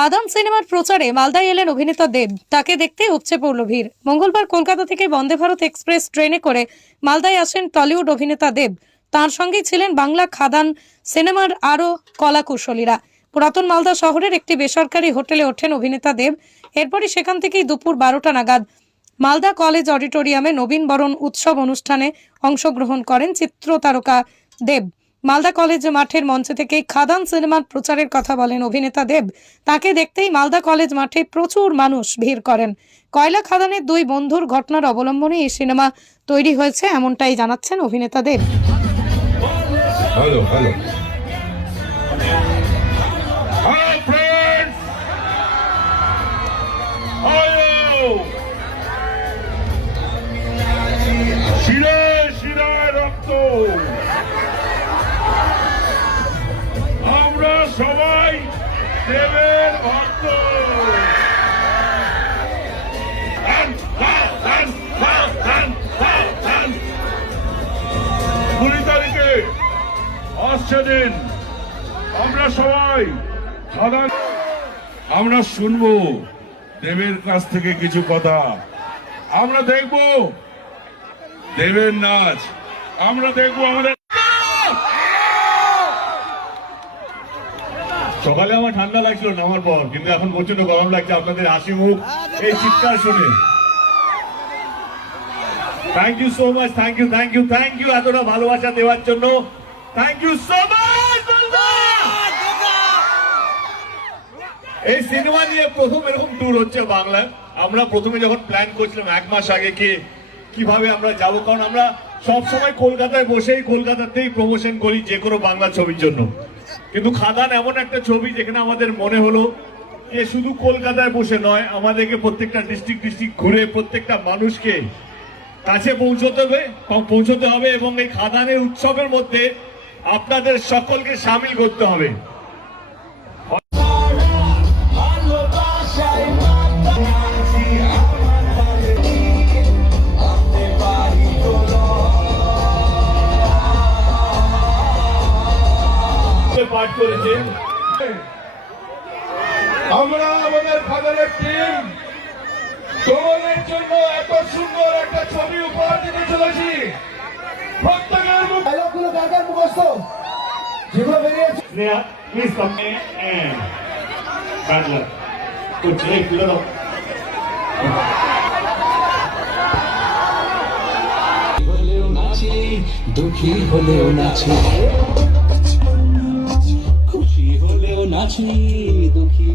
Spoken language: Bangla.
খাদান সিনেমার প্রচারে মালদায় এলেন অভিনেতা দেব। তাকে দেখতে উপচে পড়ল ভিড়। মঙ্গলবার কলকাতা থেকে বন্দে ভারত এক্সপ্রেস ট্রেনে করে মালদায় আসেন টলিউড অভিনেতা দেব। তার সঙ্গে ছিলেন বাংলা খাদান সিনেমার আরও কলাকুশলীরা। পুরাতন মালদা শহরের একটি বেসরকারি হোটেলে ওঠেন অভিনেতা দেব। এরপরই সেখান থেকেই দুপুর 12টা নাগাদ মালদা কলেজ অডিটোরিয়ামে নবীন বরণ উৎসব অনুষ্ঠানে অংশগ্রহণ করেন চিত্রতারকা দেব। মালদা কলেজ মাঠের মঞ্চ থেকেই খাদান সিনেমার প্রচারের কথা বলেন অভিনেতা দেব। তাকে দেখতেই মালদা কলেজ মাঠে প্রচুর মানুষ ভিড় করেন। কয়লা খাদানের দুই বন্ধুর ঘটনার অবলম্বনে এই সিনেমা তৈরি হয়েছে, এমনটাই জানাচ্ছেন অভিনেতা দেব। আমরা সবাই দেবের ভক্ত। 20 তারিখে আসছে দিন, আমরা সবাই আমরা শুনবো দেবের কাছ থেকে কিছু কথা। আমরা দেখবো দেবের নাচ, আমরা দেখবো আমাদের। সকালে আমার ঠান্ডা লাগছিল নামার পর, কিন্তু এখন প্রচন্ড গরম লাগছে আপনাদের হাসি মুখ, এই চিৎকার শুনে। Thank you so much, thank you thank you thank you এতটা ভালোবাসা দেওয়ার জন্য। Thank you so much. এই সিনেমা নিয়ে প্রথম এরকম ট্যুর হচ্ছে বাংলায়। আমরা প্রথমে যখন প্ল্যান করছিলাম 1 মাস আগে কিভাবে আমরা যাব, কারণ আমরা সবসময় কলকাতায় বসেই কলকাতাতেই প্রমোশন করি যে কোনো বাংলা ছবির জন্য। কিন্তু খাদান এমন একটা ছবি যেখানে আমাদের মনে হলো যে শুধু কলকাতায় বসে নয়, আমাদেরকে প্রত্যেকটা ডিস্ট্রিক্ট ঘুরে প্রত্যেকটা মানুষকে কাছে পৌঁছতে হবে এবং এই খাদানের উৎসবের মধ্যে আপনাদের সকলকে সামিল করতে হবে। পাঠ করেছে আমরা আমাদের খাদানের টিম তোমাদের জন্য এত সুন্দর একটা ছবি উপহার দিতে চলেছি। প্রত্যেকের ডায়লগগুলো কার মুখস্থ যেগুলো বেরিয়েছে প্লিজ সামনে বাংলা করছে এগুলো হলেও নাচি, দুঃখী হলেও নাচি, খুশি হলেও নাচি, দুঃখী